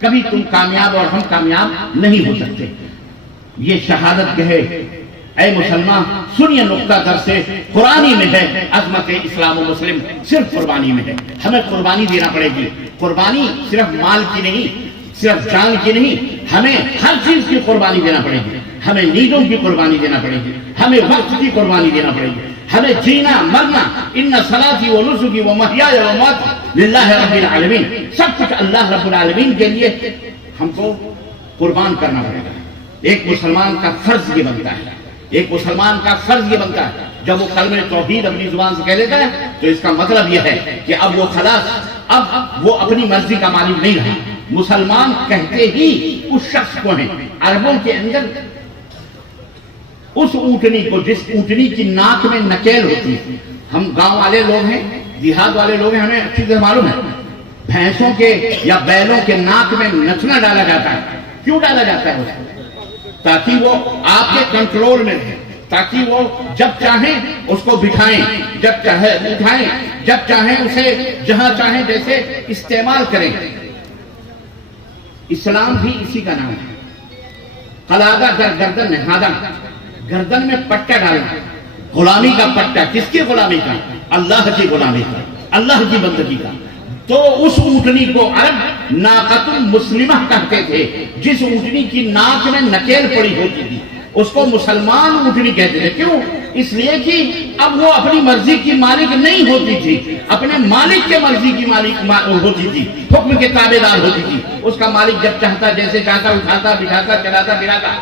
کبھی تم کامیاب اور ہم کامیاب نہیں ہو سکتے. یہ شہادت کہے اے مسلمان سنیے نقطہ در سے قرآنی میں ہے. عظمت اسلام و مسلم صرف قربانی میں ہے. ہمیں قربانی دینا پڑے گی. قربانی صرف مال کی نہیں، صرف جان کی نہیں، ہمیں ہر چیز کی قربانی دینا پڑے گی. ہمیں نیندوں کی قربانی دینا پڑے گی، ہمیں وقت کی قربانی دینا پڑے گی، ہمیں جینا مرنا. ان صلاتی و نسکی و محیای و مماتی للہ رب العالمین، سب کچھ اللہ رب العالمین کے لیے ہم کو قربان کرنا پڑے گا. ایک مسلمان کا فرض یہ بنتا ہے، ایک مسلمان کا فرض یہ بنتا ہے جب وہ کلمہ توحید اپنی زبان سے کہہ لیتا ہے تو اس کا مطلب یہ ہے کہ اب وہ خلاص، اب وہ اپنی مرضی کا مالک نہیں رہا. مسلمان کہتے ہی اس شخص کو ہیں. عربوں کے اندر اس اونٹنی کو جس اونٹنی کی ناک میں نکیل ہوتی ہے، ہم گاؤں والے لوگ ہیں، دیہات والے لوگ ہیں، ہمیں اچھی طرح معلوم ہے بھینسوں کے یا بیلوں کے ناک میں نتنا ڈالا جاتا ہے. کیوں ڈالا جاتا ہے؟ تاکہ وہ آپ کے کنٹرول میں رہے، تاکہ وہ جب چاہیں اس کو بٹھائیں، جب چاہے اٹھائیں، جب چاہیں اسے جہاں چاہیں جیسے استعمال کریں. اسلام بھی اسی کا نام ہے. قلادہ در گردن نہادہ، گردن میں پٹا ڈالنا. غلامی کا پٹا، کس کی غلامی کا؟ اللہ کی غلامی کا، اللہ کی بندگی کا. تو اس اونٹنی کو عرب ناقۃ مسلمہ کہتے تھے. جس اونٹنی کی ناک میں نکیل پڑی ہوتی تھی اس کو مسلمان اونٹنی کہتے تھے. کیوں؟ اس لیے کہ اب وہ اپنی مرضی کی مالک نہیں ہوتی تھی، اپنے مالک کے مرضی کی مالک ہوتی تھی، حکم کے تابع دار ہوتی تھی. اس کا مالک جب چاہتا جیسے چاہتا اٹھاتا بٹھاتا چلاتا پھراتا.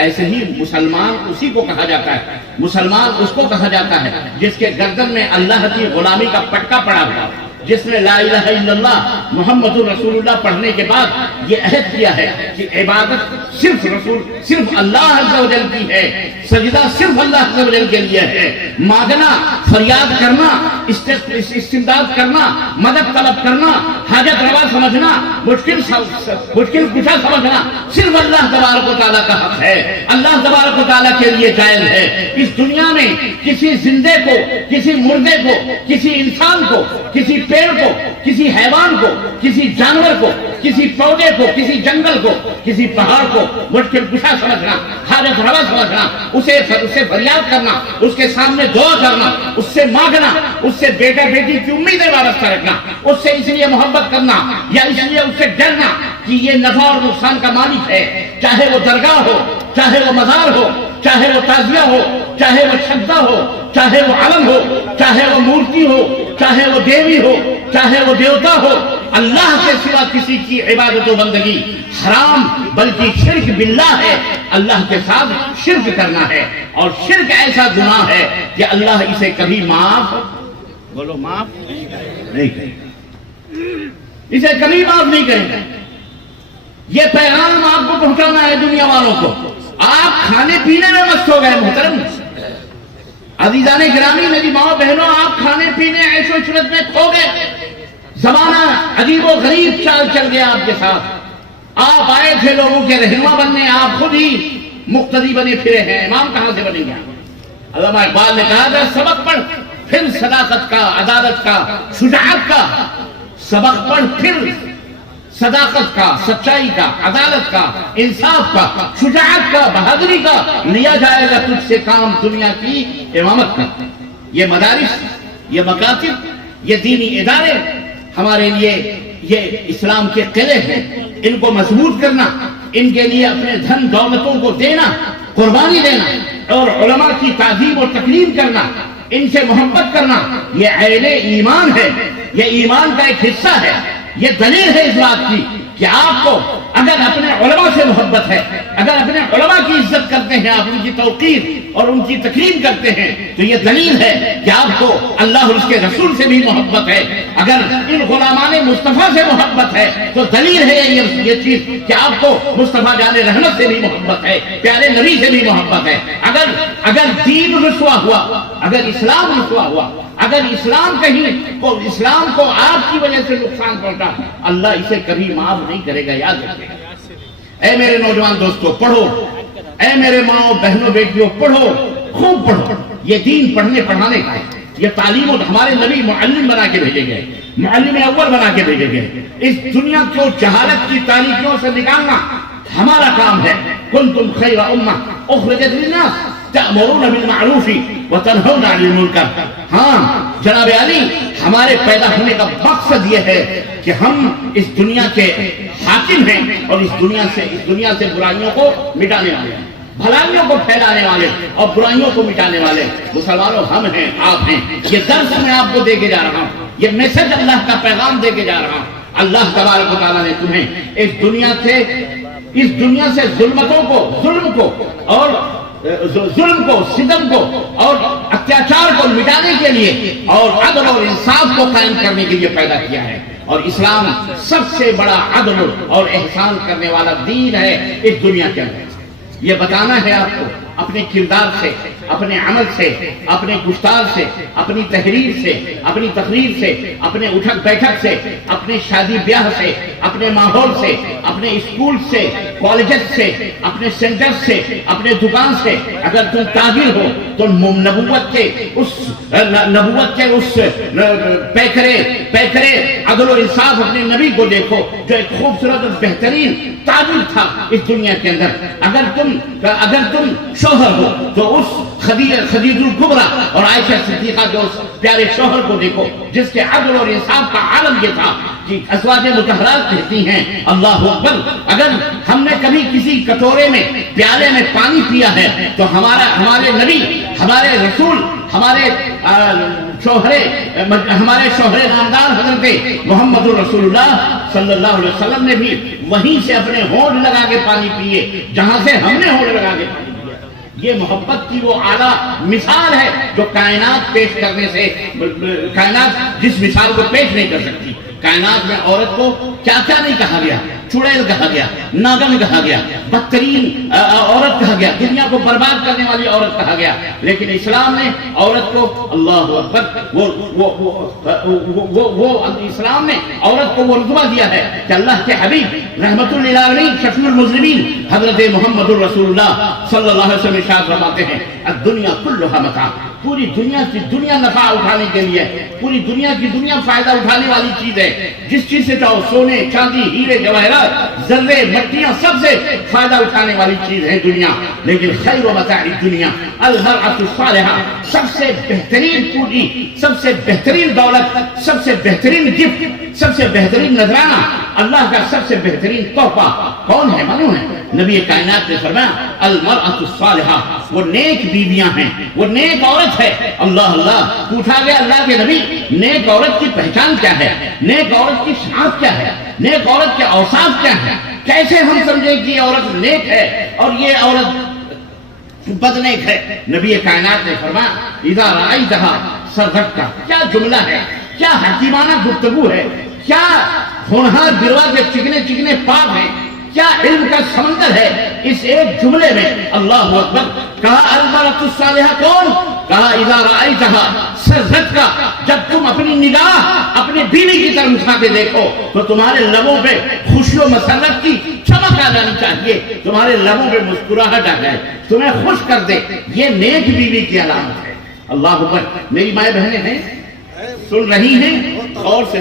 ایسے ہی مسلمان اسی کو کہا جاتا ہے. مسلمان اس کو کہا جاتا ہے جس کے گردن میں اللہ کی غلامی کا پٹکا پڑا ہوا، جس نے لا الہ الا اللہ محمد رسول اللہ پڑھنے کے بعد یہ عہد کیا ہے کہ عبادت صرف اللہ عز و جل کی ہے، سجدہ صرف اللہ عز و جل کے لیے ہے. مانگنا، فریاد کرنا، استمداد کرنا، مدد طلب کرنا، حاجت روا سمجھنا، مشکل کشا سمجھنا صرف اللہ تبارک و تعالیٰ کا حق ہے، اللہ تبارک و تعالیٰ کے لیے جائز ہے. اس دنیا میں کسی زندے کو، کسی مردے کو، کسی انسان کو، کسی پیڑ کو، کسی حیوان کو، کسی جانور کو، کسی پودے کو، کسی جنگل کو، کسی پہاڑ کو مشکل کشا سمجھنا، حاجت روا سمجھنا، اسے فریاد کرنا، اس کے سامنے دعا کرنا، اس سے مانگنا، اس سے بیٹا بیٹی کی امیدیں وابستہ رکھنا، اس سے اس لیے محبت کرنا یا اس لیے اس سے ڈرنا کہ یہ نفع اور نقصان کا مالک ہے. چاہے وہ درگاہ ہو، چاہے وہ مزار ہو، چاہے وہ تعزیہ ہو، چاہے وہ شدہ ہو، چاہے وہ علم ہو، چاہے وہ مورتی ہو، چاہے وہ دیوی ہو، چاہے وہ دیوتا ہو. اللہ کے سوا کسی کی عبادت و بندگی حرام بلکہ شرک باللہ ہے. اللہ کے ساتھ شرک کرنا ہے، اور شرک ایسا گناہ ہے کہ اللہ اسے کبھی معاف نہیں کرے گا، اسے کبھی معاف نہیں کرے گا. یہ پیغام آپ کو پہنچانا ہے دنیا والوں کو. آپ کھانے پینے میں مست ہو گئے محترم عزیزان گرامی، میری ماں بہنوں، آپ کھانے پینے عیش و عشرت میں کھو گئے. زمانہ عجیب و غریب چال چل گیا آپ کے ساتھ. آپ آئے تھے لوگوں کے رہنما بننے، آپ خود ہی مقتدی بنے پھرے ہیں. امام کہاں سے بنے گا؟ علامہ اقبال نے کہا تھا سبق پڑھ پھر صداقت کا، عدالت کا، شجاعت کا. سبق پڑھ پھر صداقت کا، سچائی کا، عدالت کا، انصاف کا، شجاعت کا، بہادری کا. لیا جائے گا تجھ سے کام دنیا کی امامت کا. یہ مدارس، یہ مکاتب، یہ دینی ادارے ہمارے لیے یہ اسلام کے قلعے ہیں. ان کو مضبوط کرنا، ان کے لیے اپنے دھن دولتوں کو دینا، قربانی دینا، اور علماء کی تعظیم و تکریم کرنا، ان سے محبت کرنا، یہ عین ایمان ہے. یہ ایمان کا ایک حصہ ہے. یہ دلیل ہے اس بات کی کہ آپ کو اگر اپنے علماء سے محبت ہے، اگر اپنے علماء کی عزت کرتے ہیں، آپ ان کی توقیر اور ان کی تکریم کرتے ہیں، تو یہ دلیل ہے کہ آپ کو اللہ اور اس کے رسول سے بھی محبت ہے. اگر ان غلامان مصطفیٰ سے محبت ہے تو دلیل ہے یہ چیز کہ آپ کو مصطفیٰ جان رحمت سے بھی محبت ہے، پیارے نبی سے بھی محبت ہے. اگر دین رسوا ہوا، اگر اسلام رسوا ہوا، اگر اسلام اسلام کو آپ کی وجہ سے نقصان پہنچا، اللہ اسے کبھی معاف نہیں کرے گا. یاد رکھیں. اے میرے نوجوان دوستو، پڑھو. اے میرے ماں بہنوں بیٹیوں، پڑھو، خوب پڑھو. یہ دین پڑھنے پڑھانے کا ہے. یہ تعلیم ہمارے نبی معلم بنا کے بھیجے گئے، معلم اول بنا کے بھیجے گئے. اس دنیا کو جہالت کی تاریکیوں سے نکالنا ہمارا کام ہے. کنتم خیر امہ اخرجت للناس تأمرون بالمعروف وتنہون عن المنکر. ہاں جناب علی، ہمارے پیدا ہونے کا مقصد یہ ہے کہ ہم اس دنیا کے حاکم ہیں اور اس دنیا سے برائیوں کو مٹانے والے ہیں، بھلائیوں کو پھیلانے والے اور برائیوں کو مٹانے والے. مسلمانوں ہم ہیں، آپ ہیں. یہ درس میں آپ کو دے کے جا رہا ہوں، یہ میسج اللہ کا پیغام دے کے جا رہا ہوں. اللہ تبارک و تعالیٰ نے تمہیں اس دنیا سے ظلمتوں کو، ظلم کو اور ستم کو اور اتیاچار کو مٹانے کے لیے اور عدل اور انصاف کو قائم کرنے کے لیے پیدا کیا ہے. اور اسلام سب سے بڑا عدل اور احسان کرنے والا دین ہے اس دنیا کے اندر. یہ بتانا ہے آپ کو اپنے کردار سے، اپنے عمل سے، اپنے گفتار سے، اپنی تحریر سے، اپنی تقریر سے، اپنے اٹھک بیٹھک سے، اپنے شادی بیاہ سے، اپنے ماحول سے، اپنے اسکول سے، کالجز سے، اپنے سینٹر سے، اپنے دکان سے. اگر تم تاجر ہو تو نبوت کے اس پیکرے عدل و انصاف اپنے نبی کو دیکھو جو ایک خوبصورت اور بہترین تاجر تھا اس دنیا کے اندر. اگر تم شوہر ہو تو اس خدیجہ الکبریٰ اور عائشہ صدیقہ جو اس پیارے شوہر کو دیکھو جس کے عدل اور انصاف کا عالم یہ تھا کہ ازواج مطہرات کہتی ہیں اللہ اکبر. اگر ہم نے کبھی کسی کٹورے میں، پیالے میں پانی پیا ہے تو ہمارے نبی، ہمارے رسول، ہمارے شوہر نامدار حضرت محمد رسول اللہ صلی اللہ علیہ وسلم نے بھی وہیں سے اپنے ہونٹ لگا کے پانی پیے جہاں سے ہم نے ہونٹ لگا کے پانی پیا. یہ محبت کی وہ اعلیٰ مثال ہے جو کائنات پیش کرنے سے، کائنات جس مثال کو پیش نہیں کر سکتی. کائنات میں عورت کو کیا کیا نہیں کہا گیا، چڑیل کہا گیا، ناگن کہا گیا، بدترین عورت کہا گیا، دنیا کو برباد کرنے والی عورت کہا گیا. لیکن اسلام نے عورت کو، اللہ اکبر، وہ اسلام نے عورت کو وہ رتبہ دیا ہے کہ اللہ کے حبیب رحمت للعالمین شفیع المذنبین حضرت محمد الرسول اللہ صلی اللہ علیہ وسلم ارشاد فرماتے ہیں الدنیا کلھا متاع. پوری دنیا نفع اٹھانے کے لیے، پوری دنیا فائدہ اٹھانے والی چیز ہے. جس چیز سے چاہو، سونے، چاندی، ہیرے، جواہرات، زرے، مٹیاں، سب سے فائدہ اٹھانے والی چیز ہے دنیا. لیکن خیر و متاع الدنیا المرأة الصالحہ، سب سے بہترین پونجی، سب سے بہترین دولت، سب سے بہترین گفٹ، سب سے بہترین نذرانہ، اللہ کا سب سے بہترین تحفہ کون ہے؟ معلوم ہے؟ نبی کائنات نے فرمایا المرأة الصالحہ، وہ نیک بیویاں ہیں، وہ نیک عورت ہے. اللہ اللہ، پوچھا گیا اللہ کے نبی نیک عورت کی پہچان کیا ہے، نیک عورت کی شناخت کیا ہے، نیک عورت کے اوصاف کیا ہے، کیسے ہم سمجھیں کہ یہ عورت نیک ہے اور یہ عورت بدنیک ہے؟ نبی کائنات نے فرمایا اذا رأیتہا سررتکا. کیا جملہ ہے، کیا حکیمانہ گفتگو ہے، کیا ہونہار بروا کے چکنے پاپ ہیں، کیا علم کا سمندر ہے اس ایک جملے میں. اللہ اکبر. کہا المرأة الصالحہ کون؟ کہا اذا رأیتہا سررتکا، جب تم اپنی نگاہ اپنی بیوی کی طرف اٹھا کے دیکھو تو تمہارے لبوں پہ خوشی و مسرت کی چمک آ جانی چاہیے، تمہارے لبوں پہ مسکراہٹ آ جائے، تمہیں خوش کر دے. یہ نیک بیوی کی علامت ہے. اللہ اکبر. میری مائیں بہنیں ہیں، سن رہی ہیں؟ غور سے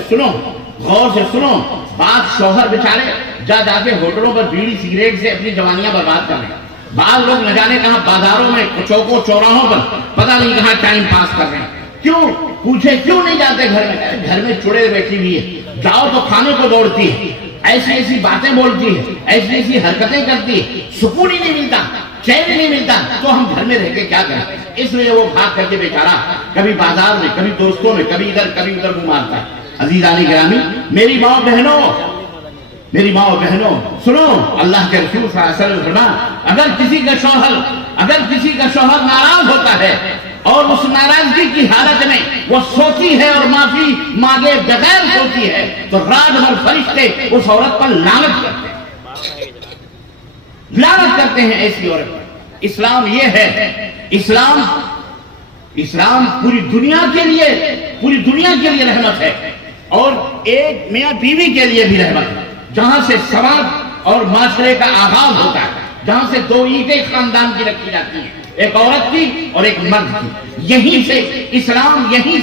سنو. بعض شوہر بیچارے جا کے ہوٹلوں پر بیڑی سگریٹ سے اپنی جوانیاں برباد کر رہے ہیں. بعض لوگ نہ جانے کہاں بازاروں میں، چوکوں چوراہوں پر پتہ نہیں کہاں ٹائم پاس کر رہے ہیں. کیوں؟ پوچھے کیوں نہیں جاتے گھر میں چڑے بیٹھی ہوئی ہے. جاؤ تو کھانے کو دوڑتی ہے، ایسی باتیں بولتی ہے، ایسی حرکتیں کرتی ہے، سکون ہی نہیں ملتا، چین نہیں ملتا. تو ہم گھر میں رہ کے کیا کریں؟ اس لیے وہ بھاگ کر کے بیچارہ کبھی بازار میں، کبھی دوستوں میں، کبھی ادھر منہ مارتا ہے. عزیزان گرامی، میری ماں بہنوں سنو. اللہ کے رسول صلی اللہ علیہ وسلم فرمایا اگر کسی کا شوہر ناراض ہوتا ہے اور اس ناراضگی کی حالت میں وہ سوتی ہے اور معافی مانگے بغیر سوتی ہے تو رات بھر فرشتے اس عورت پر لعنت کرتے ہیں ایسی عورت پر. اسلام یہ ہے، اسلام پوری دنیا کے لیے رحمت ہے اور ایک میاں بیوی کے لیے بھی رحمت ہے. جہاں سے سماج اور معاشرے کا آغاز ہوتا ہے، جہاں سے دو اینٹیں خاندان کی رکھی جاتی ہیں، ایک عورت کی اور ایک مرد کی. یہیں سے اسلام یہیں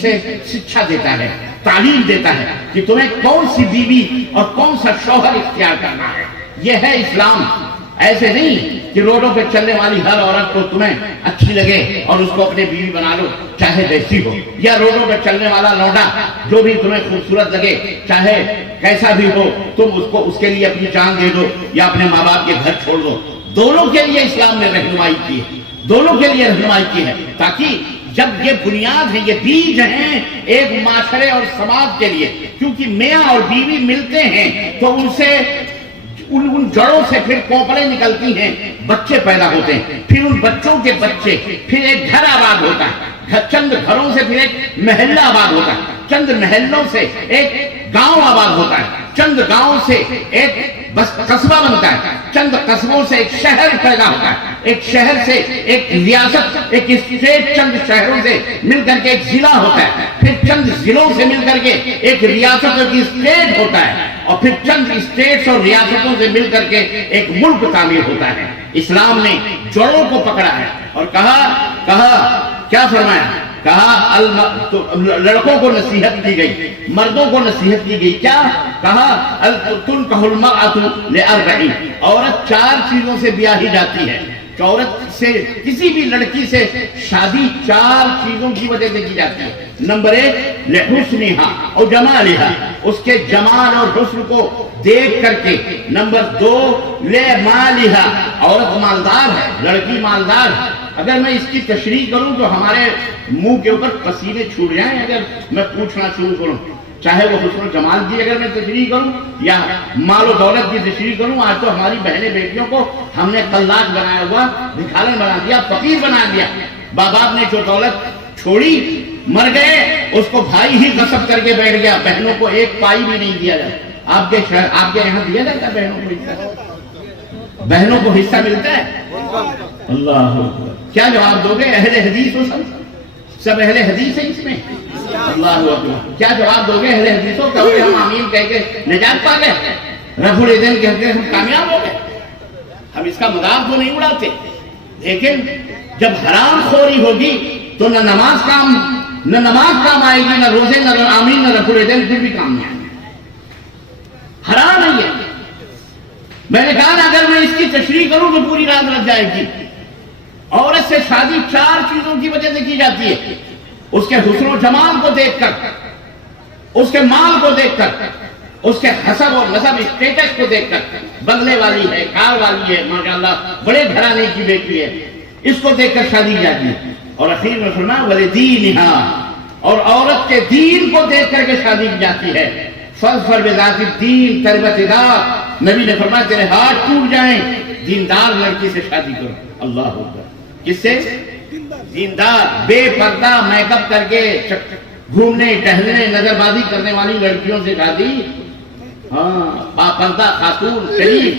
سے شکشا دیتا ہے، تعلیم دیتا ہے کہ تمہیں کون سی بیوی اور کون سا شوہر اختیار کرنا ہے. یہ ہے اسلام. ایسے نہیں کہ روڈوں پہ چلنے والی ہر عورت کو تمہیں اچھی لگے اور اس کو اپنے بیوی بنا لو چاہے جیسی ہو، یا روڈوں پہ چلنے والا لونڈا جو بھی تمہیں خوبصورت لگے چاہے کیسا بھی ہو تم اس کے لیے اپنی جان دے دو یا اپنے ماں باپ کے گھر چھوڑ دو. دونوں کے لیے اسلام نے رہنمائی کی ہے، دونوں کے لیے رہنمائی کی ہے، تاکہ جب یہ بنیاد ہے، یہ بیج ہیں ایک معاشرے اور سماج کے لیے. کیونکہ میاں اور بیوی ملتے ہیں تو ان سے ان جڑوں سے پھر کوپلیں نکلتی ہیں، بچے پیدا ہوتے ہیں، پھر ان بچوں کے بچے، پھر ایک گھر آباد ہوتا ہے، چند گھروں سے پھر ایک محلہ آباد ہوتا ہے، چند محلوں سے ایک گاؤں آباد ہوتا ہے، چند گاؤں سے ایک بس قصبہ بنتا ہے، چند قصبوں سے ایک شہر پیدا ہوتا ہے، ایک شہر سے ایک ریاست، ایک اسٹیٹ، چند شہروں سے مل کر کے ایک ضلع ہوتا ہے، پھر چند ضلعوں سے مل کر کے ایک ریاست اور اسٹیٹ ہوتا ہے، اور پھر چند اسٹیٹس اور ریاستوں سے مل کر کے ایک ملک تعمیر ہوتا ہے. اسلام نے جڑوں کو پکڑا ہے اور کہا کیا فرمایا؟ کہا لڑکوں کو نصیحت کی گئی، مردوں کو نصیحت کی گئی. کیا کہا؟ تنکح المرأة لأربع، عورت 4 چیزوں سے بیاہی جاتی ہے. عورت سے کسی بھی لڑکی سے شادی 4 چیزوں کی وجہ سے کی جاتی ہے. نمبر 1 لحسنها اور جمالها، اس کے جمال اور حسن کو دیکھ کر کے. نمبر 2 لمالها، عورت مالدار ہے، لڑکی مالدار ہے. اگر میں اس کی تشریح کروں تو ہمارے منہ کے اوپر پسینے چھوٹ جائیں اگر میں پوچھنا شروع کروں. چاہے وہ حسن و جمال کی اگر میں تشریح کروں یا مال و دولت کی تشریح کروں. آج تو ہماری بہنیں بیٹیوں کو ہم نے قلاق بنایا ہوا، بھکارن بنا دیا، فقیر بنا دیا. باپ نے جو دولت چھوڑی مر گئے، اس کو بھائی ہی غصب کر کے بیٹھ گیا، بہنوں کو ایک پائی بھی نہیں دیا جاتا. آپ کے یہاں دیا جاتا ہے بہنوں کو حصہ؟ بہنوں کو حصہ ملتا ہے؟ اللہ کیا جواب دو گے؟ اہل حدیث ہو سب اہل حدیث ہیں اس میں. اللہ اکبر کیا جواب دو گے؟ اہل حدیثوں کہو گے ہم آمین کہہ کے نجات پا گئے، رب العزت کہتے ہیں ہم کامیاب ہو گئے. ہم اس کا مذاق تو نہیں اڑاتے، لیکن جب حرام خوری ہوگی تو نہ نماز کام آئے گی، نہ روزے، نہ آمین، نہ رب العزت پھر بھی کام نہیں آئے گی. حرام نہیں ہے. میں نے کہا اگر میں اس کی تشریح کروں تو پوری رات لگ جائے گی. عورت سے شادی 4 چیزوں کی وجہ سے کی جاتی ہے: اس کے حسن و جمال کو دیکھ کر، اس کے مال کو دیکھ کر، اس کے حسب اور نسب اسٹیٹس کو دیکھ کر. بنگلے والی ہے، کار والی ہے، ماشاءاللہ بڑے گھرانے کی بیٹی ہے، اس کو دیکھ کر شادی کی جاتی ہے. اور اخیر میں فرمایا وَلِدِينِهَا، اور عورت کے دین کو دیکھ کر کے شادی کی جاتی ہے. فَاظْفَرْ بِذَاتِ الدِّينِ تَرِبَتْ يَدَاكَ، نبی نے فرمایا تیرے ہاتھ ٹوٹ جائیں، دیندار لڑکی سے شادی کرو. اللہ اکبر. کس سے؟ دیندار، بے پردہ میک اپ کر کے گھومنے ٹہلنے نظر بازی کرنے والی لڑکیوں سے شادی. ہاں، باپردہ خاتون، شریف،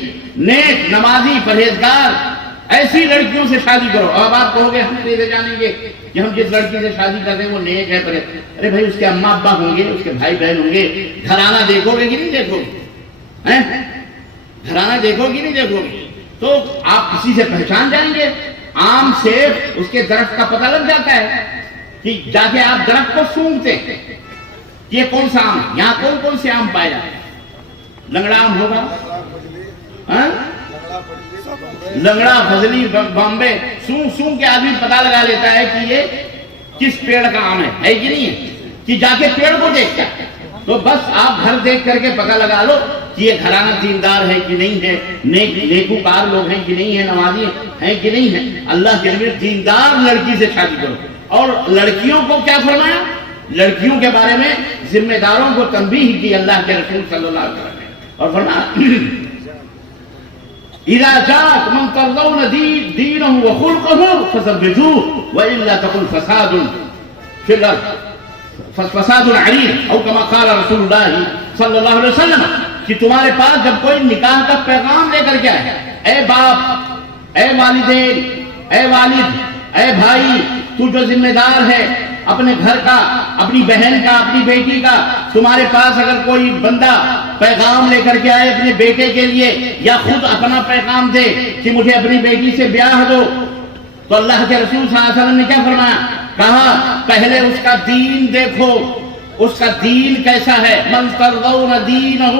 نیک، نمازی، پرہیزگار، ایسی لڑکیوں سے شادی کرو. اب آپ کہو گے ہم کیسے جانیں گے کہ ہم جس لڑکی سے شادی کرتے ہیں وہ نیک ہے؟ ارے بھائی اس کے اماں ابا ہوں گے، اس کے بھائی بہن ہوں گے. گھرانہ دیکھو گے کہ نہیں دیکھو گے؟ گھرانہ دیکھو گے کہ نہیں دیکھو گے؟ تو آپ کسی سے پہچان جائیں گے. آم سے اس کے درخت کا پتہ لگ جاتا ہے کہ جا کے آپ درخت کو سونگتے یہ کون سا آم، یہاں کون سے آم پائے جاتے ہیں. لنگڑا آم ہوگا، لنگڑا، فضلی، بامبے، سونگ کے آدمی پتہ لگا لیتا ہے کہ یہ کس پیڑ کا آم ہے کہ نہیں ہے، کہ جا کے پیڑ کو دیکھتا ہے. تو بس آپ گھر دیکھ کر کے پتہ لگا لو کہ یہ گھرانہ دیندار ہے کہ نہیں ہے، نیکوکار لوگ ہیں کہ نہیں ہے، نمازی ہیں کہ نہیں ہے. اللہ کے نبی دیندار لڑکی سے شادی کرو. اور لڑکیوں کو کیا فرمایا؟ لڑکیوں کے بارے میں ذمہ داروں کو تنبیہ کی اللہ کے رسول صلی اللہ علیہ وسلم نے، اور فرمایا اذا جاءت من ترضون دينه وخلقه فزوجوه والا تكن فساد عريض او كما قال رسول الله صلی اللہ علیہ وسلم، کہ تمہارے پاس جب کوئی نکاح کا پیغام لے کر کے آئے، اے باپ، اے والدین، اے والد، اے بھائی، تو جو ذمہ دار ہے اپنے گھر کا، اپنی بہن کا، اپنی بیٹی کا، تمہارے پاس اگر کوئی بندہ پیغام لے کر کے آئے اپنے بیٹے کے لیے، یا خود اپنا پیغام دے کہ مجھے اپنی بیٹی سے بیاہ دو، تو اللہ کے رسول صلی اللہ علیہ وسلم نے کیا فرمایا؟ کہا پہلے اس کا دین دیکھو، اس کا دین کیسا ہے، من ترضون دینہ،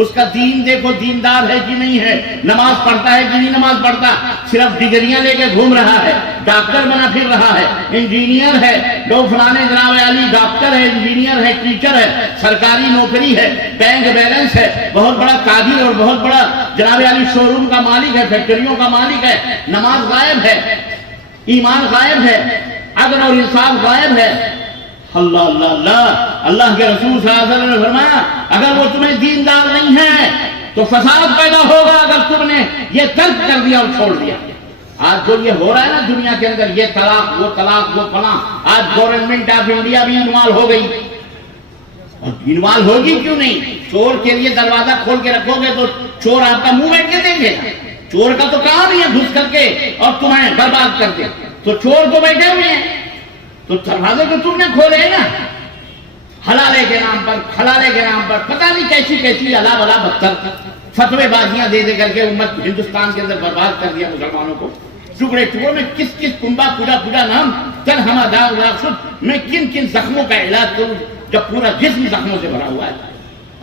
اس کا دین دیکھو، دیندار ہے کہ نہیں ہے، نماز پڑھتا ہے کہ نہیں نماز پڑھتا، صرف ڈگریاں لے کے گھوم رہا ہے، ڈاکٹر بنا پھر رہا ہے، انجینئر ہے، دو فلانے جناب علی ڈاکٹر ہے، انجینئر ہے، ٹیچر ہے، سرکاری نوکری ہے، بینک بیلنس ہے، بہت بڑا قاضی اور بہت بڑا جناب علی شو روم کا مالک ہے، فیکٹریوں کا مالک ہے، نماز غائب ہے، ایمان غائب ہے، عدل اور انصاف غائب ہے۔ اللہ اللہ اللہ، اللہ کے رسول صلی اللہ علیہ وسلم نے فرمایا اگر وہ تمہیں دیندار نہیں ہے تو فساد پیدا ہوگا اگر تم نے یہ ترک کر دیا اور چھوڑ دیا۔ آج جو یہ ہو رہا ہے نا دنیا کے اندر، یہ طلاق وہ فلاں، آج گورنمنٹ آف انڈیا بھی انوالو ہو گئی، اور انوالو ہوگی کیوں نہیں؟ چور کے لیے دروازہ کھول کے رکھو گے تو چور آپ کا منہ بیٹھ کے دیکھے گا، چور کا تو کام ہی ہے گھس کر کے اور تمہیں برباد کر کے، تو چور تو بیٹھے ہوئے ہیں، تو دروازے تو تم نے کھولے نا، حلالے کے نام پر، حلالے کے نام پر پتہ نہیں کیسی کیسی الا بلا بدتر فتوے بازیاں دے دے کر کے امت ہندوستان کے اندر برباد کر دیا مسلمانوں کو، ٹکڑے ٹکڑوں میں کس کنبا پورا نام تن ہما داغ راخت میں کن زخموں کا علاج کروں جب پورا جسم زخموں سے بھرا ہوا ہے۔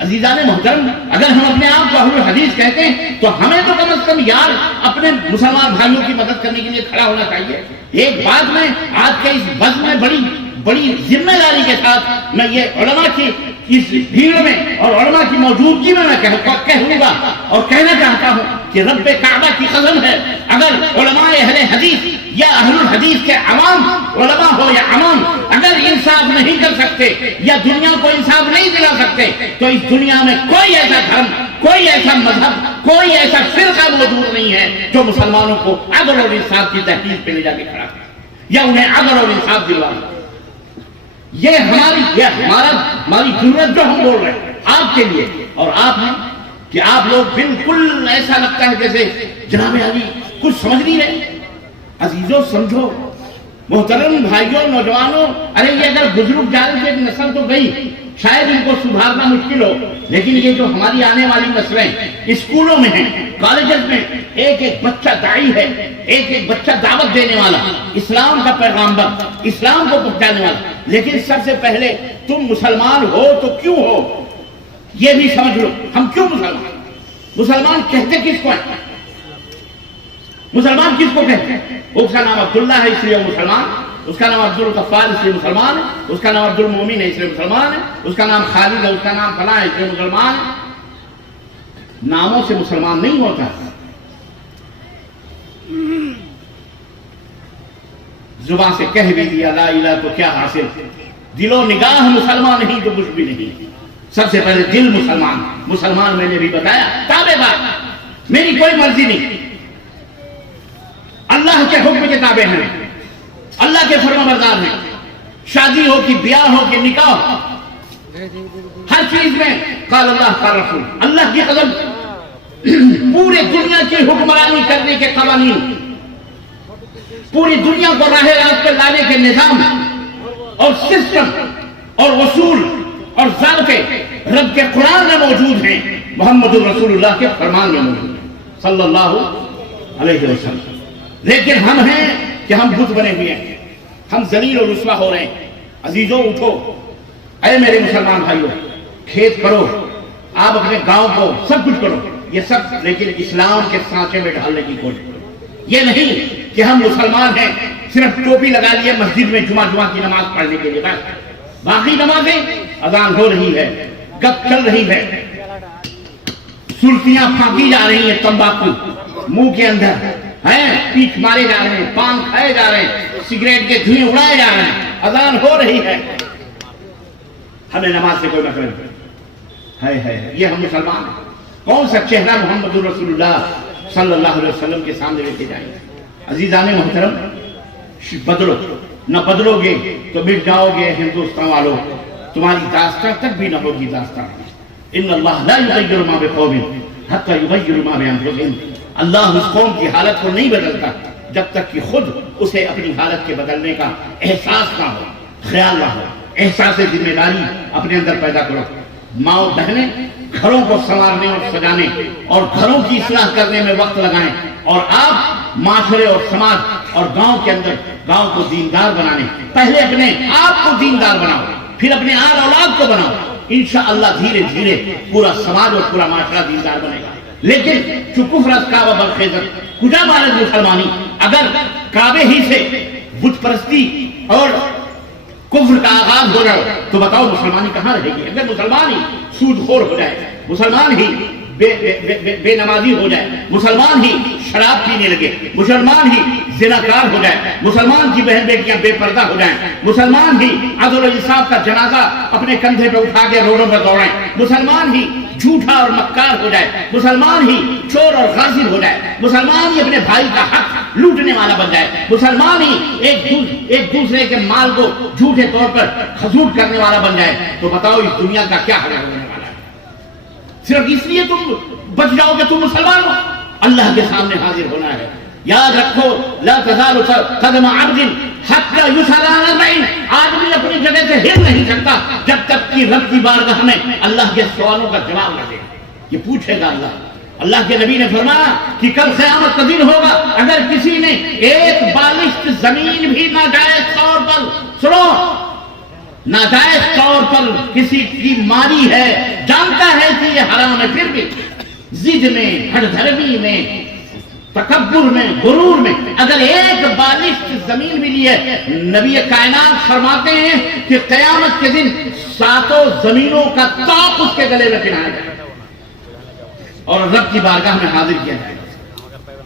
عزیزان محترم، اگر ہم اپنے آپ کو اہل الحدیث کہتے ہیں تو ہمیں تو کم از کم یار اپنے مسلمان بھائیوں کی مدد کرنے کے لیے کھڑا ہونا چاہیے۔ ایک بات میں آج کے اس بزم میں بڑی ذمہ داری کے ساتھ میں یہ علماء کی اس بھیڑ میں اور علماء کی موجودگی میں کہوں گا اور کہنا چاہتا ہوں کہ رب کعبہ کی قسم ہے، اگر علماء اہل حدیث یا اہل الحدیث کے عوام، علماء ہو یا عوام، اگر انصاف نہیں کر سکتے یا دنیا کو انصاف نہیں دلا سکتے تو اس دنیا میں کوئی ایسا دھرم، کوئی ایسا مذہب، کوئی ایسا فرقہ موجود نہیں ہے جو مسلمانوں کو عدل اور انصاف کی تحقیق پہ لے جا کے کھڑا کرے یا انہیں عدل اور انصاف دلوائے۔ یہ ہماری ضرورت جو ہم بول رہے ہیں آپ کے لیے اور آپ ہیں کہ آپ لوگ بالکل ایسا لگتا ہے جیسے جناب علی کچھ سمجھ نہیں رہے۔ عزیزوں سمجھو، محترم بھائیوں، نوجوانوں، ارے یہ اگر بزرگ جا رہے تھے ایک نسل تو گئی، شاید ان کو سدھارنا مشکل ہو، لیکن یہ جو ہماری آنے والی نسلیں اسکولوں میں ہیں، کالجز میں، ایک بچہ داعی ہے، ایک بچہ دعوت دینے والا، اسلام کا پیغامبر، اسلام کو پہنچانے والا۔ لیکن سب سے پہلے تم مسلمان ہو تو کیوں ہو یہ بھی سمجھ لو۔ ہم کیوں مسلمان کہتے کس کو ہیں؟ مسلمان کس کو کہتے ہیں؟ اس کا نام عبداللہ ہے اس لیے وہ مسلمان، اس کا نام عبدالغفار اس لیے مسلمان ہے، اس کا نام عبدالمومن ہے اس لیے مسلمان ہے، اس کا نام خالد ہے، اس کا نام فلاں ہے اس لیے مسلمان ہے۔ ناموں سے مسلمان نہیں ہوتا، زبان سے کہہ بھی دیا لا الہ تو کیا حاصل، دل و نگاہ مسلمان نہیں تو کچھ بھی نہیں۔ سب سے پہلے دل مسلمان میں نے بھی بتایا تابع دار، میری کوئی مرضی نہیں، اللہ کے حکم کے تابع ہیں، اللہ کے فرما بردار ہیں، شادی ہو کہ بیاہ ہو کہ نکاح ہو، ہر چیز میں قال اللہ قال رسول، اللہ کی قسم پورے دنیا کی حکمرانی کرنے کے قوانین، پوری دنیا کو راہ راست پہ لانے کے نظام اور سسٹم اور اصول اور ضابطے رب کے قرآن میں موجود ہیں، محمد رسول اللہ کے فرمان میں موجود ہیں صلی اللہ علیہ وسلم۔ لیکن ہم ہیں کہ ہم بت بنے ہوئے ہیں، ہم ذلیل اور رسوا ہو رہے ہیں۔ عزیزوں اٹھو، اے میرے مسلمان بھائیوں، کھیت کرو، آپ اپنے گاؤں کو سب کچھ کرو، یہ سب لیکن اسلام کے سانچے میں ڈھالنے کی کوشش کرو۔ یہ نہیں کہ ہم مسلمان ہیں صرف ٹوپی لگا لیے مسجد میں جمعہ کی نماز پڑھنے کے لیے، بس باقی نمازیں اذان ہو رہی ہے، گپ چل رہی ہے، سلطیاں پھانکی جا رہی ہیں، تمباکو منہ کے اندر ہیں، پیٹ مارے جا رہے ہیں، پان کھائے جا رہے ہیں، سگریٹ کے دھوئیں اڑائے جا رہے ہیں، اذان ہو رہی ہے، ہمیں نماز سے کوئی مطلب ہے۔ یہ ہم مسلمان ہیں۔ کون سا چہرہ محمد رسول اللہ صلی اللہ علیہ وسلم کے سامنے لے کے جائیں گے؟ عزیزان محترم بدلو، نہ بدلو گے تو مٹ جاؤ گے ہندوستان والوں، تمہاری داستان تک بھی نہ ہوگی داستان۔ ان اللہ لا یغیر ما بقوم حتی یغیر ما بانفسہم، اللہ اس قوم کی حالت کو نہیں بدلتا جب تک کہ خود اسے اپنی حالت کے بدلنے کا احساس نہ ہو، خیال نہ ہو۔ احساس ذمہ داری اپنے اندر پیدا کرو۔ ماں بہنیں گھروں کو سنوارنے اور سجانے اور گھروں کی اصلاح کرنے میں وقت لگائیں، اور آپ معاشرے اور سماج اور گاؤں کے اندر گاؤں کو دیندار بنانے، پہلے اپنے آپ کو دیندار بناؤ، پھر اپنے آل اولاد کو بناؤ، انشاءاللہ دھیرے دھیرے پورا سماج اور پورا معاشرہ دیندار بنے گا۔ لیکن جو کفر از کعبہ برخیزت کجا مانت مسلمانی، اگر کعبے ہی سے بت پرستی اور کفر کا آغاز ہو جائے تو بتاؤ مسلمانی کہاں رہے گی؟ اگر مسلمان ہی سود خور ہو جائے، مسلمان ہی بے نمازی ہو جائے، مسلمان ہی شراب پینے لگے، مسلمان ہی زناکار ہو جائے، مسلمان کی بہن بیٹیاں بے پردہ ہو جائیں، مسلمان ہی عدل و انصاف کا جنازہ اپنے کندھے پہ اٹھا کے روڈوں پر دوڑیں، مسلمان ہی جھوٹا اور مکار ہو جائے، مسلمان ہی چور اور غاصب ہو جائے، مسلمان ہی اپنے بھائی کا حق لوٹنے والا بن جائے، مسلمان ہی ایک دوسرے کے مال کو جھوٹے طور پر خسوٹ کرنے والا بن جائے، تو بتاؤ اس دنیا کا کیا حل ہونے والا ہے؟ صرف اس لیے تم بچ جاؤ کہ تم مسلمان ہو؟ اللہ کے سامنے حاضر ہونا ہے۔ یاد رکھو، لا تزال قدم عبد حتى يسأل عن 40، آدمی اپنی جگہ سے ہل نہیں سکتا جب تک کہ رب کی بارگاہ میں اللہ کے سوالوں کا جواب نہ دے۔ یہ پوچھے گا اللہ کے نبی نے فرمایا کہ کل قیامت کا دن ہوگا، اگر کسی نے ایک بالشت زمین بھی ناجائز طور پر، سنو، ناجائز طور پر کسی کی ماری ہے، جانتا ہے کہ یہ حرام ہے، پھر بھی ضد میں، ہٹ دھرمی میں، تکبر میں، غرور میں اگر ایک بالشت زمین بھی لی ہے، نبی کائنات فرماتے ہیں کہ قیامت کے دن 7 زمینوں کا طاق اس کے گلے میں پہنایا جائے گا اور رب کی بارگاہ میں حاضر کیا جائے گا۔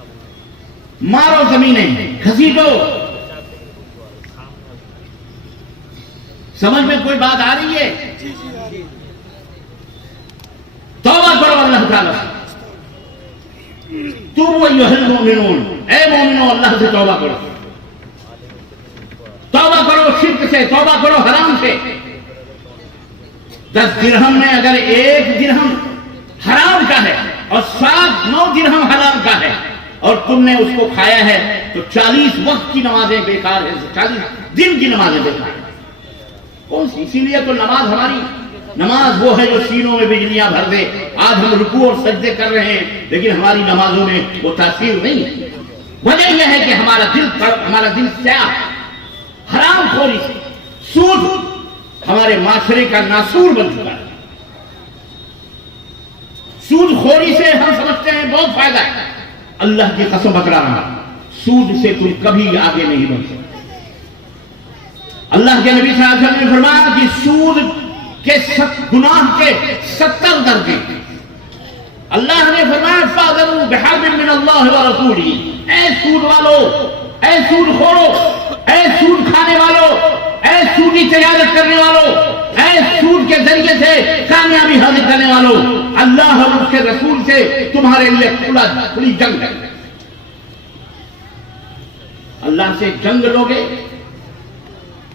مارو زمینیں، گھسیٹو۔ سمجھ میں کوئی بات آ رہی ہے؟ توبہ کرو اللہ تعالیٰ سے۔ توبوا ایھا المؤمنون، اے مومنو اللہ سے توبہ کرو، توبہ کرو شرک سے، توبہ کرو حرام سے۔ 10 درہم میں اگر 1 درہم حرام کا ہے اور 9 درہم حرام کا ہے اور تم نے اس کو کھایا ہے تو 40 وقت کی نمازیں بیکار ہیں، 40 دن کی نمازیں بیکار ہیں۔ کون سی؟ اسی لیے تو نماز وہ ہے جو سینوں میں بجلیاں بھر دے۔ آج ہم رکوع اور سجدے کر رہے ہیں لیکن ہماری نمازوں میں وہ تاثیر نہیں۔ وجہ یہ ہے کہ ہمارا دل سیاہ، حرام خوری سے، سود ہمارے معاشرے کا ناسور بن چکا ہے۔ سود خوری سے ہم سمجھتے ہیں بہت فائدہ ہے، اللہ کی قسم بتلا رہا ہوں، سود سے تم کبھی آگے نہیں بڑھ سکتے۔ اللہ کے نبی صلی اللہ علیہ وسلم نے فرمایا کہ سود کے گناہ کے 70 درجے۔ اللہ نے فرمایا فَاذَنُوا بِحَرْبٍ مِّنَ اللَّهِ وَرَسُولِهِ، اے سود والو، اے سود خورو، اے سود کھانے والو، اے سودی تجارت کرنے والو، اے سود کے ذریعے سے کامیابی حاصل کرنے والو، اللہ اور اس کے رسول سے تمہارے لیے کھلی جنگ ہے۔ اللہ سے جنگ لوگے،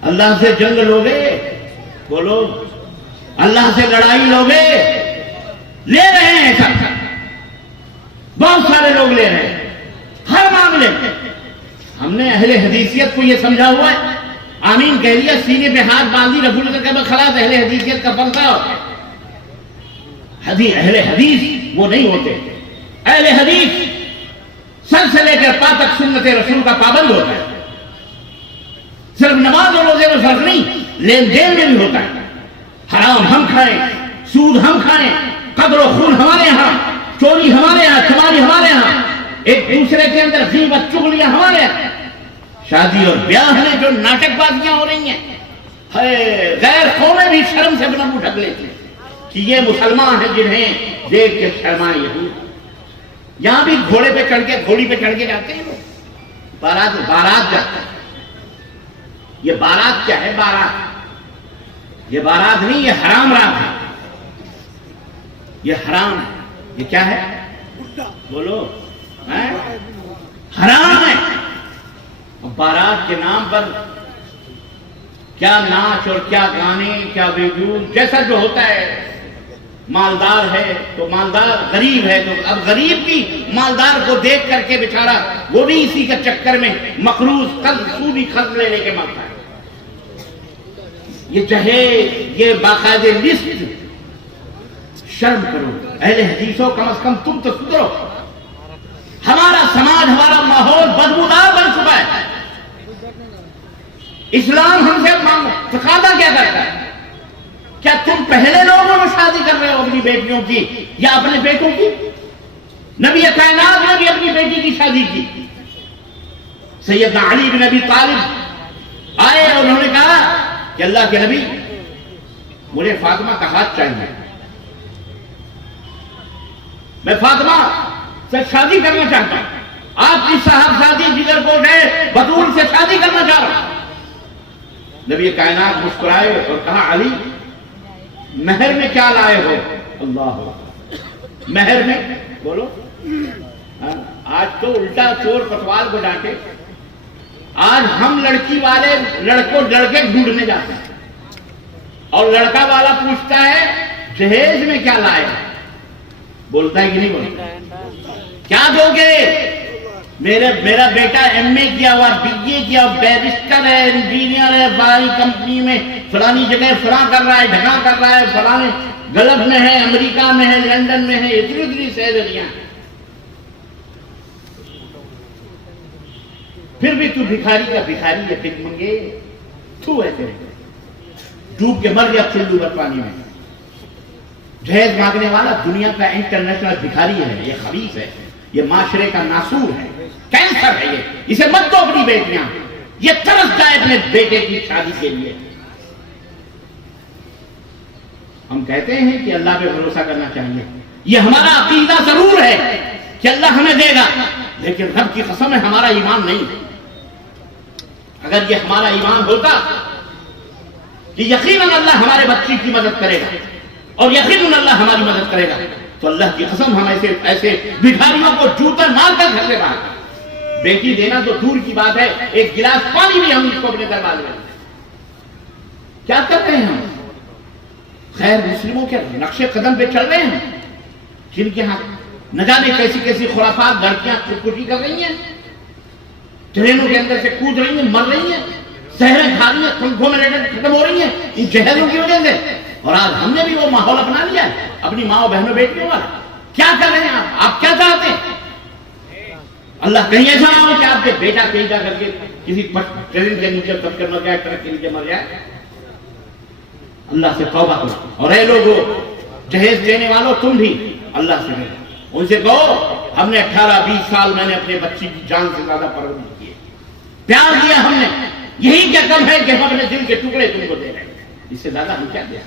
اللہ سے جنگ لوگے، بولو، اللہ سے لڑائی لوگے، لے رہے ہیں سب، بہت سارے لوگ لے رہے ہیں ہر معاملے میں۔ ہم نے اہل حدیثیت کو یہ سمجھا ہوا ہے، آمین کہہ لیا، سینے پہ ہاتھ باندھی، رسول اللہ کہا خلاص اہل حدیثیت کا فلسفہ ہوتا ہے۔ اہل حدیث وہ نہیں ہوتے، اہل حدیث سر سے لے کر پا تک سنت رسول کا پابند ہوتا ہے۔ صرف نماز اور روزے میں فرق نہیں، لین دین میں بھی ہوتا ہے۔ حرام ہم کھائیں، سود ہم کھائیں، قتل و خون ہمارے ہاں، چوری ہمارے ہاں، چماری ہمارے ہاں، ایک دوسرے کے اندر غیبت چغلیاں ہمارے ہاں۔ شادی اور بیاہ میں جو ناٹک بازیاں ہو رہی ہیں، غیر قومیں بھی شرم سے اپنا منہ ڈھک لیتی ہیں کہ یہ مسلمان ہیں جنہیں دیکھ کے شرمائیں یہود۔ یہاں بھی گھوڑے پہ چڑھ کے جاتے ہیں لوگ، بارات جاتے ہیں۔ یہ بارات کیا ہے؟ یہ بارات نہیں، یہ حرام رات ہے، یہ حرام ہے۔ یہ کیا ہے؟ بولو، حرام ہے۔ بارات کے نام پر کیا ناچ اور کیا گانے، کیا ویڈیو، جیسا جو ہوتا ہے۔ مالدار ہے تو مالدار، غریب ہے تو اب غریب بھی مالدار کو دیکھ کر کے بیچارہ وہ بھی اسی کے چکر میں مقروض سودی قرض لے کے مرتا ہے۔ یہ جہیز، یہ باقاعدہ لسٹ، شرم کرو اہل حدیثوں، کم از کم تم تو سدھرو۔ ہمارا سماج آج ہمارا ماحول بدبودار بن چکا ہے. اسلام ہم سے تقاضا کیا کرتا ہے؟ کیا تم پہلے لوگوں میں شادی کر رہے ہو اپنی بیٹیوں کی یا اپنے بیٹوں کی؟ نبی کائنات نے بھی اپنی بیٹی کی شادی کی. سیدنا علی بن ابی طالب آئے اور انہوں نے کہا کہ اللہ کے نبی مجھے فاطمہ کا ہاتھ چاہیے، میں فاطمہ سے شادی کرنا چاہتا ہوں، آپ کی صاحبزادی جگر کو ہے بطول سے شادی کرنا چاہ رہا ہوں. نبی کائنات مسکرائے اور کہا علی مہر میں کیا لائے ہو؟ اللہ مہر میں بولو. آج تو الٹا چور پتوال کو ڈانٹے. آج ہم لڑکی والے لڑکے ڈھونڈنے جاتے ہیں اور لڑکا والا پوچھتا ہے جہیز میں کیا لائے؟ بولتا ہے کہ نہیں بولتا؟ کیا دو گے؟ میرا بیٹا ایم اے کیا ہوا، بی اے کیا، بیرسٹر ہے، انجینئر ہے، بڑی کمپنی میں فلانی جگہ فلاں کر رہا ہے، ڈھگا کر رہا ہے، فلانے گلف میں ہے، امریکہ میں ہے، لندن میں ہے، اتنی سیلریاں. پھر بھی تو بھکاری کا بھکاری ہے، بھک منگے تو ہے تیرے ڈوب کے مر گیا چلو بر پانی میں. جہیز مانگنے والا دنیا کا انٹرنیشنل بھکاری ہے، یہ خبیث ہے، یہ معاشرے کا ناسور ہے، کینسر ہے. یہ اسے مت دو اپنی بیٹیاں، یہ ترس جائے اپنے بیٹے کی شادی کے لیے. ہم کہتے ہیں کہ اللہ پہ بھروسہ کرنا چاہیے، یہ ہمارا عقیدہ ضرور ہے کہ اللہ ہمیں دے گا، لیکن رب کی قسم ہے ہمارا ایمان نہیں. اگر یہ ہمارا ایمان ہوتا کہ یقیناً اللہ ہمارے بچی کی مدد کرے گا اور یقیناً اللہ ہماری مدد کرے گا، تو اللہ کی قسم ہم ایسے بھکاریوں کو جوتا مار کر گھر سے باہر. بیٹی دینا تو دور کی بات ہے، ایک گلاس پانی بھی ہم اس کو اپنے دروازے میں کیا کر رہے ہیں ہم؟ خیر مسلموں کے نقش قدم پہ چل رہے ہیں جن کے ہاں نہ جانے کیسی کیسی خرافات لڑکیاں خودکشی کر رہی ہیں، ٹرینوں کے اندر سے کود رہی ہیں، مر رہی ہیں، زہریں کھا رہی ہیں، پنکھوں میں ختم ہو رہی ہیں ان جہیزوں کی وجہ سے. اور آج ہم نے بھی وہ ماحول اپنا لیا ہے اپنی ماں بہنوں بیٹیوں کا. کیا کر رہے ہیں آپ کیا چاہتے ہیں؟ اللہ کہیں ایسا نہ ہو کہ آپ کے بیٹا کہیں جا کر کے کسی ٹرین کے نیچے دب کر مر جائے، ٹرک کے نیچے مر جائے. اللہ سے توبہ کرو. اور اے لوگوں جہیز دینے والوں تم بھی اللہ سے ڈرو. ان سے کہو ہم نے 18-20 سال میں نے اپنے بچی کی جان سے زیادہ پرورش کی ہے، پیار دیا ہم نے، یہی کیا کم ہے کہ ہم اپنے دل کے ٹکڑے تم کو دے رہے ہیں، اس سے زیادہ ہم کیا دیا.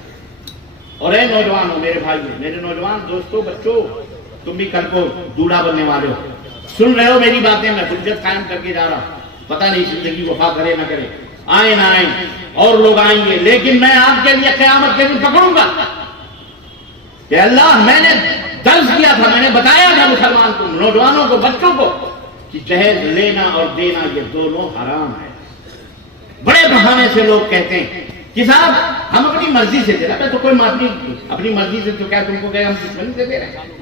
اور اے نوجوانوں، میرے بھائیوں، میرے نوجوان دوستوں، بچوں، تم بھی کل کو دولہا بننے والے ہو، سن رہے ہو میری باتیں، میں حجت قائم کر کے جا رہا ہوں. پتہ نہیں زندگی وفا کرے نہ کرے، آئے نہ آئیں اور لوگ آئیں گے، لیکن میں آپ کے لیے قیامت کے دن پکڑوں گا کہ اللہ میں نے درس کیا تھا، میں نے بتایا تھا مسلمان کو، نوجوانوں کو، بچوں کو کہ جہیز لینا اور دینا یہ دونوں حرام ہے. بڑے بہانے سے لوگ کہتے ہیں کہ صاحب ہم اپنی مرضی سے دے رہے ہیں. تو کوئی مرضی اپنی مرضی سے تو کیا تم کو کہ ہم دشمنی سے دے رہے ہیں؟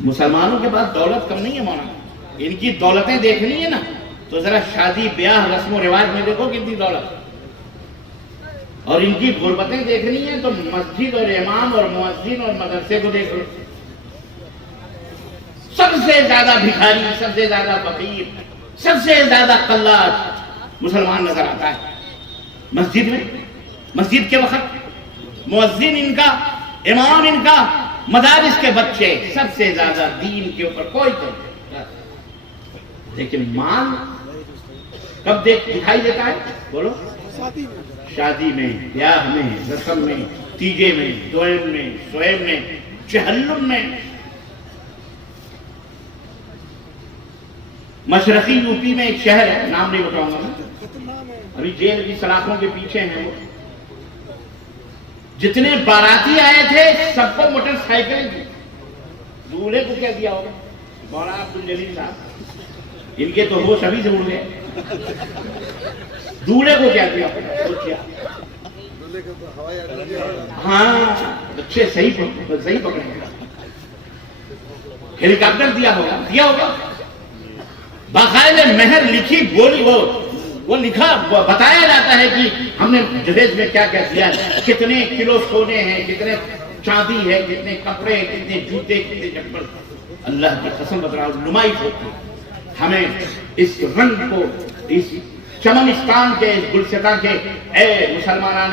مسلمانوں کے پاس دولت کم نہیں ہے مولانا، ان کی دولتیں دیکھنی ہے نا تو ذرا شادی بیاہ رسم و رواج میں دیکھو کتنی دولت، اور ان کی غربتیں دیکھنی ہے تو مسجد اور امام اور مؤذن اور مدرسے کو دیکھ لو. سب سے زیادہ بھکاری، سب سے زیادہ فقیر، سب سے زیادہ قلاش مسلمان نظر آتا ہے مسجد میں. مسجد کے وقت مؤذن ان کا، امام ان کا، مدارس کے بچے، سب سے زیادہ دین کے اوپر کوئی توجہ. لیکن مال کب دکھائی دیتا ہے؟ بولو. شادی میں، بیاہ میں، رسم میں، تیجے میں، دوئم میں، سوئم میں، چہلم میں. مشرقی یو پی میں ایک شہر ہے، نام نہیں بتاؤں گا میں، ابھی جیل کی سلاخوں کے پیچھے ہیں وہ. جتنے باراتی آئے تھے سب کو موٹر سائیکل دی. دولہے کو کیا دیا ہوگا؟ مولانا عبدالجلیل صاحب، ان کے تو ہوش ابھی سے اڑ گئے. دولہے کو کیا دیا ہوگا؟ سوچیا. ہاں بچے صحیح پکڑے. ہیلی کاپٹر دیا ہوگا. باقاعدہ مہر لکھی بولی وہ لکھا بتایا جاتا ہے کہ ہم نے جہیز میں کیا کیا دیا ہے، کتنے کلو سونے ہیں، کتنے چاندی ہے، کتنے کپڑے، کتنے جوتے، کتنے چپل، اللہ کی قسم بتا رہا ہوں نمائش ہوتی ہے۔ ہمیں اس رنگ کو، اس چمنستان کے، اس گلستان کے، اے مسلمانان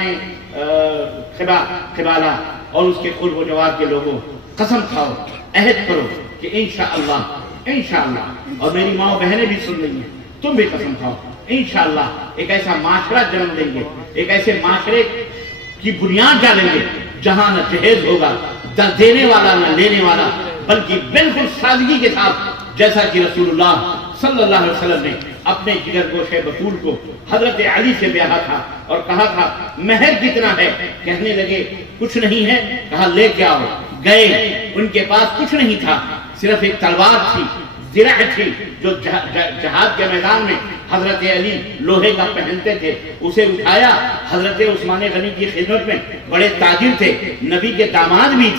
قبالہ اور اس کے قرب و جوار کے لوگوں، قسم کھاؤ، عہد کرو کہ انشاءاللہ، اور میری ماں و بہنیں بھی سن رہی ہیں، تم بھی قسم کھاؤ، انشاءاللہ ایک ایسا معاشرہ جنم دیں گے، ایک ایسے معاشرے کی بنیاد ڈالیں گے جہاں نہ جہیز ہوگا، نہ دینے والا نہ لینے والا، بلکہ بالکل سادگی کے ساتھ، جیسا کہ رسول اللہ صلی اللہ علیہ وسلم نے اپنے جگر گوشے بطول کو حضرت علی سے بیاہا تھا اور کہا تھا مہر کتنا ہے؟ کہنے لگے کچھ نہیں ہے، کہا لے کے آؤ، گئے، ان کے پاس کچھ نہیں تھا، صرف ایک تلوار تھی، درع تھی، جو جہاد کے میدان میں حضرت علی لوہے کا پہنتے تھے، اسے اٹھایا، حضرت عثمان غنی کی خدمت میں، بڑے تاجر تھے، نبی کے داماد بھی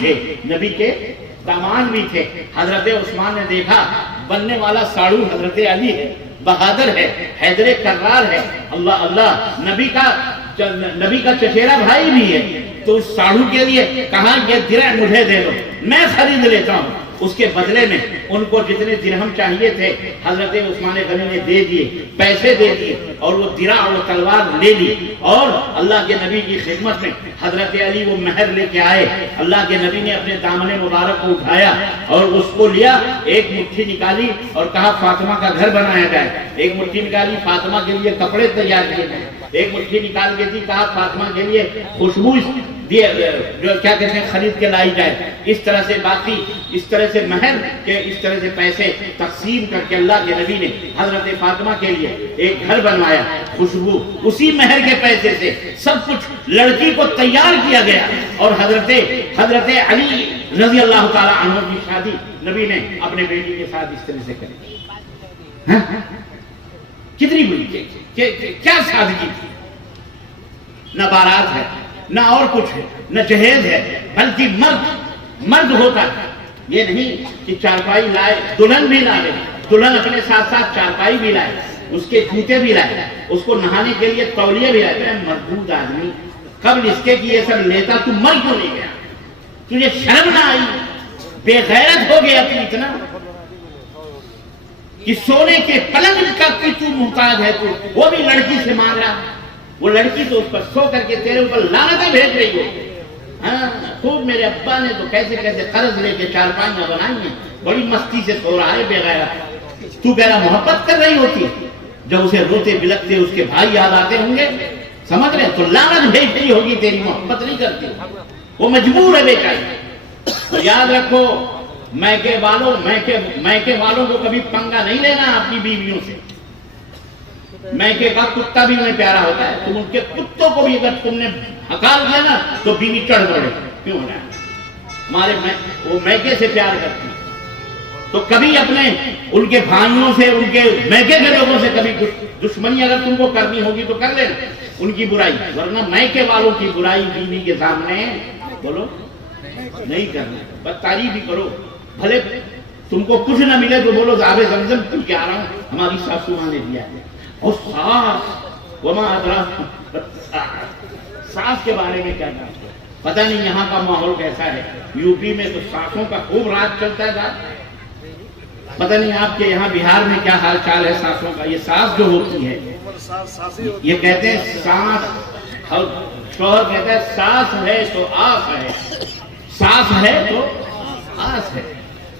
تھے، حضرت عثمان نے دیکھا بننے والا ساڑو حضرت علی ہے، بہادر ہے، حیدر کرار ہے، اللہ اللہ، نبی کا چچیرا بھائی بھی ہے، تو اس ساڑو کے لیے کہا یہ درع مجھے دے دو، میں خرید لیتا ہوں۔ اس کے بدلے میں ان کو جتنے درہم چاہیے تھے حضرت عثمان غنی نے دے دیے، پیسے دے دیے، اور وہ درع اور تلوار لے لی، اور اللہ کے نبی کی خدمت میں حضرت علی وہ مہر لے کے آئے۔ اللہ کے نبی نے اپنے دامن مبارک کو اٹھایا اور اس کو لیا، ایک مٹھی نکالی اور کہا فاطمہ کا گھر بنایا جائے، ایک مٹھی نکالی فاطمہ کے لیے کپڑے تیار کیے جائیں، ایک مٹھی نکال کے دی، کہا فاطمہ کے لیے خوشبو جو کیا کہتے ہیں خرید کے لائی جائے، اس طرح سے باقی، اس طرح سے مہر کے، اس طرح سے پیسے تقسیم کر کے اللہ کے نبی نے حضرت فاطمہ کے لیے ایک گھر بنوایا، خوشبو اسی مہر کے پیسے سے سب کچھ لڑکی کو تیار کیا گیا، اور حضرت علی رضی اللہ تعالی عنہ کی شادی نبی نے اپنے بیٹی کے ساتھ اس طرح سے کری۔ کتنی بڑی کیا سادگی تھی، نہ بارات ہے، نہ اور کچھ ہے، نہ جہیز ہے، بلکہ مرد ہوتا ہے، یہ نہیں کہ چارپائی لائے، دلہن بھی لائے، دلہن اپنے ساتھ ساتھ چارپائی بھی لائے، اس کے جوتے بھی لائے، اس کو نہانے کے لیے تولیے بھی لائے۔ مردود آدمی، قبل اس کے یہ سب لیتا، تو مر کیوں نہیں گیا؟ تجھے شرم نہ آئی؟ بے غیرت ہو گیا تو اتنا کہ سونے کے پلنگ کا کی تو محتاج ہے، تو وہ بھی لڑکی سے مانگ رہا، وہ لڑکی تو اس پر سو کر کے تیرے اوپر لعنتیں بھیج رہی ہو۔ ہاں خوب میرے ابا نے تو کیسے کیسے قرض لے کے چارپائیاں بنائی ہیں، بڑی مستی سے سو رہا ہے بے غیرت۔ تو کہہ رہا محبت کر رہی ہوتی، جب اسے روتے بلکتے اس کے بھائی یاد آتے ہوں گے، سمجھ رہے تو لعنت بھیج رہی ہوگی، تیری محبت نہیں کرتی، وہ مجبور ہے بیچاری۔ اور یاد رکھو میکے والوں کو کبھی پنگا نہیں لینا اپنی بیویوں سے۔ میکے کا کتا بھی انہیں پیارا ہوتا ہے، تم ان کے کتوں کو بھی اگر تم نے ہکال دیا نا تو بیوی چڑھ دوڑے، کیوں ہو رہا ہے؟ وہ میکے سے پیار کرتی، تو کبھی اپنے ان کے بھائیوں سے، ان کے میکے کے لوگوں سے کبھی دشمنی اگر تم کو کرنی ہوگی تو کر لینا ان کی برائی، ورنہ میکے والوں کی برائی بیوی کے سامنے بولو نہیں کرنا، بس تعریف بھی کرو، بھلے تم کو کچھ نہ ملے تو بولو آب زمزم پی کے آ رہا ہوں، ہماری ساسو ماں نے دیا ہے۔ اور ساس، وما ادراک، ساس کے بارے میں کیا کہا؟ پتہ نہیں یہاں کا ماحول کیسا ہے، یو پی میں تو ساسوں کا خوب راج چلتا ہے، پتہ نہیں آپ کے یہاں بہار میں کیا حال چال ہے ساسوں کا۔ یہ ساس جو ہوتی ہے، یہ کہتے ہیں ساس، شوہر کہتا ہے ساس ہے تو آس ہے، ساس ہے تو آس ہے،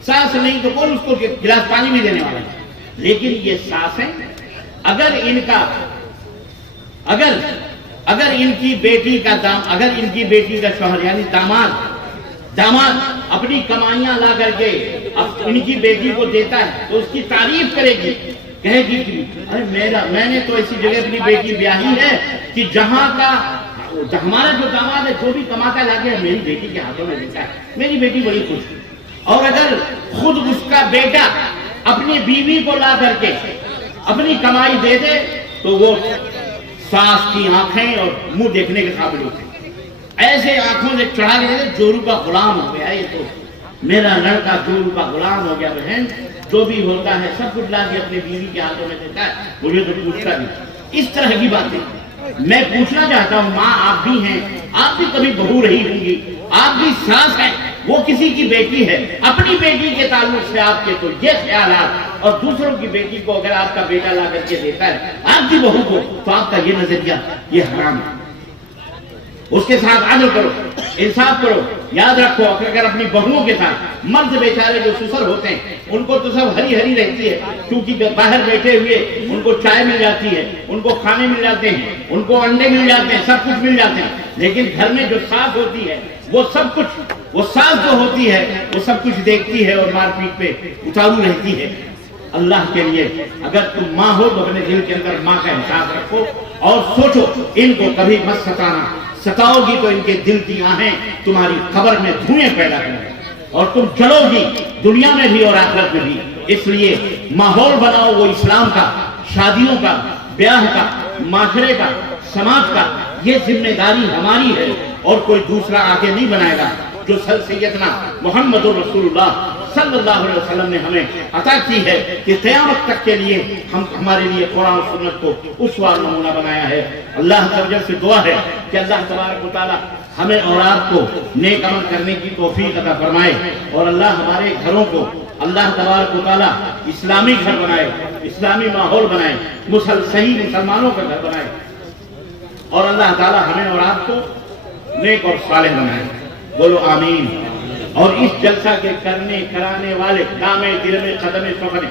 ساس نہیں تو کون اس کو گلاس پانی بھی دینے والا ہے۔ لیکن یہ ساسیں اگر ان کی بیٹی کا شوہر یعنی داماد اپنی کمائیاں لا کر کے اب ان کی بیٹی کو دیتا ہے تو اس کی تعریف کرے گی، کہے گی کہ ارے میں نے تو ایسی جگہ اپنی بیٹی بیاہی ہے کہ جہاں کا ہمارا جو داماد ہے جو بھی کماتا لا کے میری بیٹی کے ہاتھوں میں دیتا ہے، میری بیٹی بڑی خوش ہے۔ اور اگر خود اس کا بیٹا اپنی بیوی کو لا کر کے اپنی کمائی دے دے تو وہ ساس کی آنکھیں اور منہ دیکھنے کے قابل ہوتے ہیں، ایسے آنکھوں سے چڑھا کے دے جورو کا غلام ہو گیا، یہ تو میرا لڑکا جورو کا غلام ہو گیا۔ بہن جو بھی ہوتا ہے سب کچھ لا کے اپنے بیوی کے ہاتھوں میں دیتا ہے، مجھے تو پوچھتا نہیں۔ اس طرح کی باتیں میں پوچھنا چاہتا ہوں، ماں آپ بھی ہیں، آپ بھی کبھی بہو رہی ہوں گی، آپ بھی ساس ہیں، وہ کسی کی بیٹی ہے، اپنی بیٹی کے تعلق سے آپ کے تو یہ خیالات، اور دوسروں کی بیٹی کو اگر آپ کا بیٹا لا کر کے دیتا ہے آپ کی بہو کو، تو آپ کا یہ نظریہ یہ حرام ہے۔ اس کے ساتھ عدل کرو، انصاف کرو۔ یاد رکھو اگر اپنی بہوؤں کے ساتھ، مرد بیچارے جو سسر ہوتے ہیں ان کو تو سب ہری ہری رہتی ہے، کیونکہ باہر بیٹھے ہوئے ان کو چائے مل جاتی ہے، ان کو کھانے مل جاتے ہیں، ان کو انڈے مل جاتے ہیں، سب کچھ مل جاتے ہیں، لیکن گھر میں جو ساس ہوتی ہے وہ سب کچھ، وہ ساس جو ہوتی ہے وہ سب کچھ دیکھتی ہے اور مار پیٹ پہ اتارو رہتی ہے۔ اللہ کے لیے اگر تم ماں ہو تو اپنے دل کے اندر ماں کا احساس رکھو اور سوچو ان کو کبھی مت ستانا، ستاؤ گی تو ان کے دل کی آہیں تمہاری قبر میں دھوئیں پیدا کریں گے اور تم جلو گی دنیا میں بھی اور آخرت میں بھی۔ اس لیے ماحول بناؤ وہ اسلام کا، شادیوں کا، بیاہ کا، معاشرے کا، سماج کا، یہ ذمہ داری ہماری ہے اور کوئی دوسرا آگے نہیں بنائے گا۔ جو سر سیدنا محمد رسول اللہ صلی اللہ علیہ وسلم نے ہمیں عطا کی ہے کہ قیامت تک کے لیے ہمارے لیے قرآن و سنت کو اسوہ اور نمونہ بنایا ہے۔ اللہ تعالیٰ سے دعا ہے کہ اللہ تبارک و تعالیٰ ہمیں اور آپ کو نیک عمل کرنے کی توفیق عطا فرمائے، اور اللہ ہمارے گھروں کو اللہ تبارک و تعالیٰ اسلامی گھر بنائے، اسلامی ماحول بنائے، صحیح مسلمانوں کا گھر بنائے، اور اللہ تعالیٰ ہمیں اور آپ کو نیک اور صالح بنائے۔ بولو آمین۔ اور اس جلسہ کے کرنے کرانے والے دامے دل میں قدم سفر